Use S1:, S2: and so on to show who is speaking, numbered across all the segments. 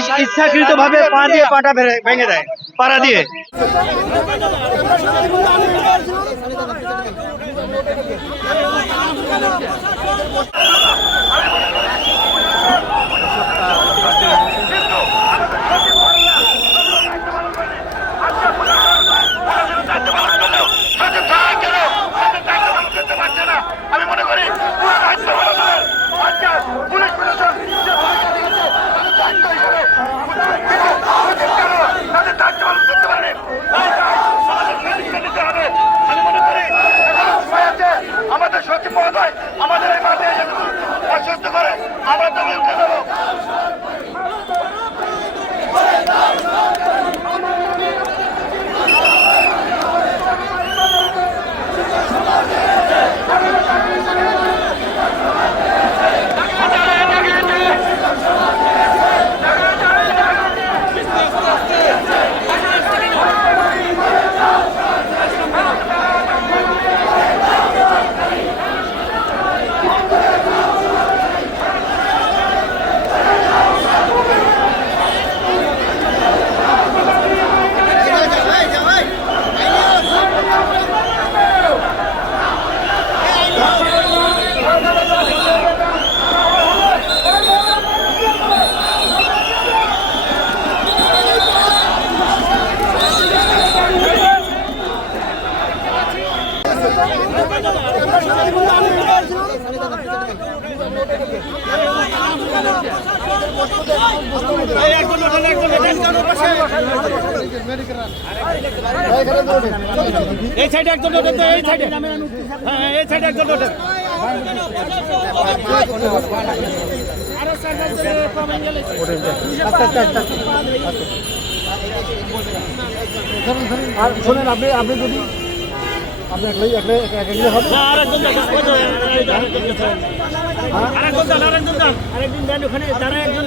S1: Police ইচ্ছাকৃত ভাবে পা দিয়ে পাটা ভে- ভেঙে দেয় পাড়া দিয়ে।
S2: সচিব এই
S3: সাইডে একজন এই সাইডে হ্যাঁ এই সাইডে একজন
S4: আর শোনেন আপনি আপনি যদি আপনি একলাই একলাই একলাই হবে?
S3: দাঁড়ায় একজন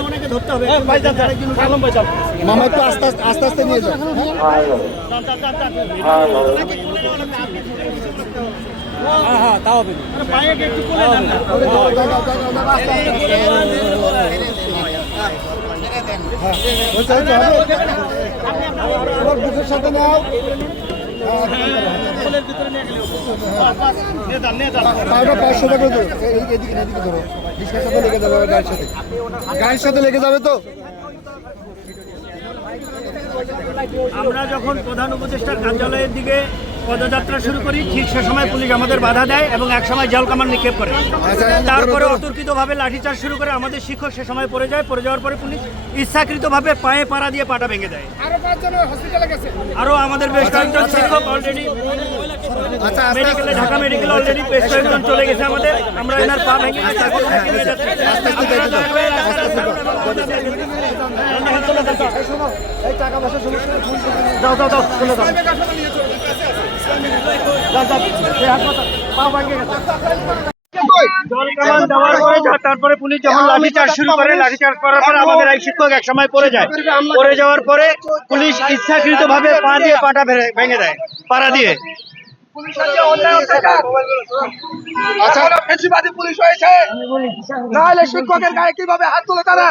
S3: ওনাকে ধরতে হবে। আরেকজন আলম ভাই যান।
S4: মামা একটু আস্তে আস্তে আস্তে আস্তে নিয়ে যান।
S3: হ্যাঁ, হ্যাঁ,
S4: বুকের সাথে নাও সাথে লেগে যাবে তো?
S3: আমরা যখন প্রধান উপদেষ্টার কার্যালয়ের দিকে পদযাত্রা শুরু করি ঠিক সে সময় পুলিশ আমাদের বাধা দেয় এবং এক সময় জল কামান নিক্ষেপ করে
S4: আচ্ছা,
S3: তারপরে। অতর্কিতভাবে লাঠিচার্জ শুরু করে আমাদের শিক্ষক সে সময় পড়ে যায় পড়ে যাওয়ার পরে পুলিশ ইচ্ছাকৃতভাবে পায়ে পাড়া দিয়ে পাটা ভেঙে দেয় আরও আমাদের বেশ কয়েকজন শিক্ষক অলরেডি
S4: আচ্ছা
S3: মেডিকেলে ঢাকা মেডিকেল অলরেডি বেশ কয়েকজন চলে গেছে আমাদের আমরা এনার পা ভেঙে যাচ্ছি।
S4: দিও।
S3: চলে তারপরে পুলিশ যখন লাঠিচার্জ শুরু করে লাঠিচার্জ করার পরে আমাদের এক শিক্ষক এক সময় পড়ে যায় পড়ে যাওয়ার পরে পুলিশ ইচ্ছাকৃত ভাবে পা দিয়ে পাটা ভেঙে দেয় পাড়া দিয়ে
S2: আচ্ছা পুলিশ হয়েছে। নাহলে শিক্ষকের গায়ে কীভাবে হাত তুলে তারা?